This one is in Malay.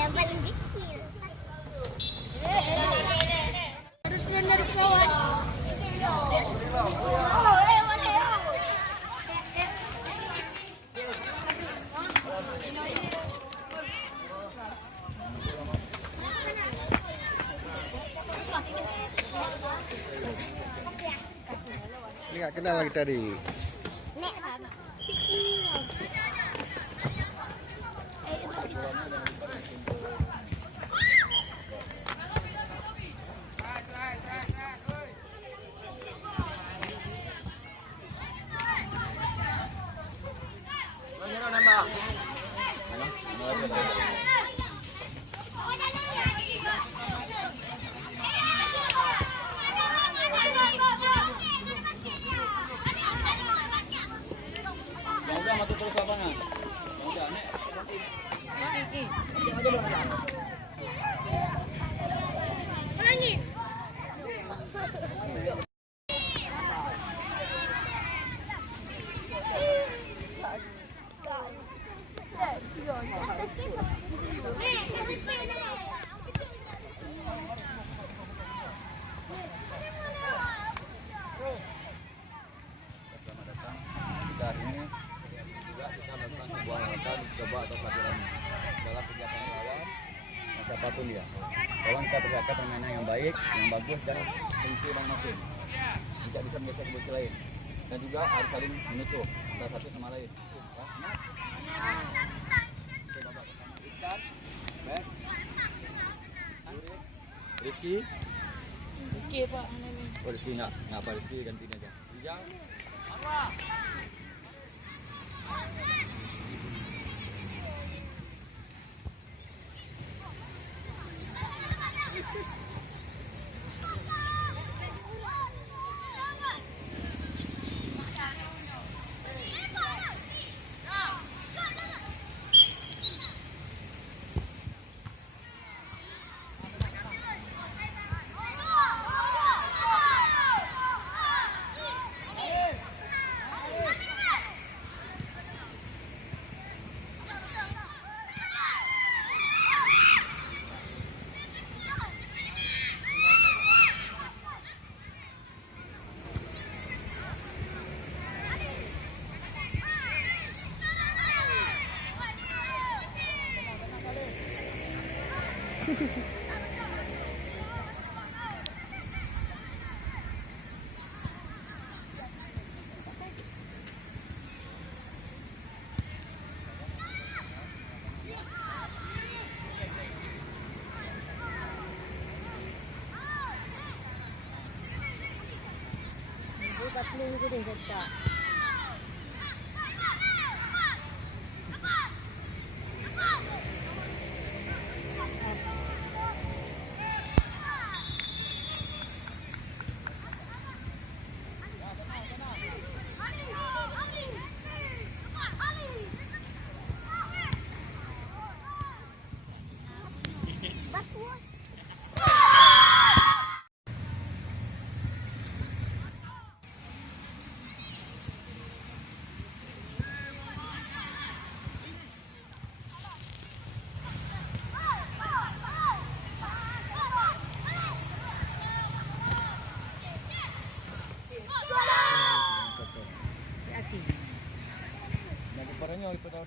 yang paling kecil. Harus nyari pesawat. Ini nggak kenal lagi tadi. Masuk terus lapangan. Menangis. Selamat datang. Kita hari ini juga kita melakukan sebuah latihan coba atau pelajaran dalam kegiatan lawan siapapun dia. Tolong kita perlihatkan permainan yang baik, yang bagus dan fungsi masing-masing. Tidak bisa menggeser ke posisi lain dan juga harus saling menutup antara satu sama lain. Ya, nah. Oke, babak pertama Rizkan, back, Rizky. Rizky Pak. Oh Rizky nggak apa Rizky gantiin aja. Rijal. Tatlong ko din sa Nanti parahnya oleh pada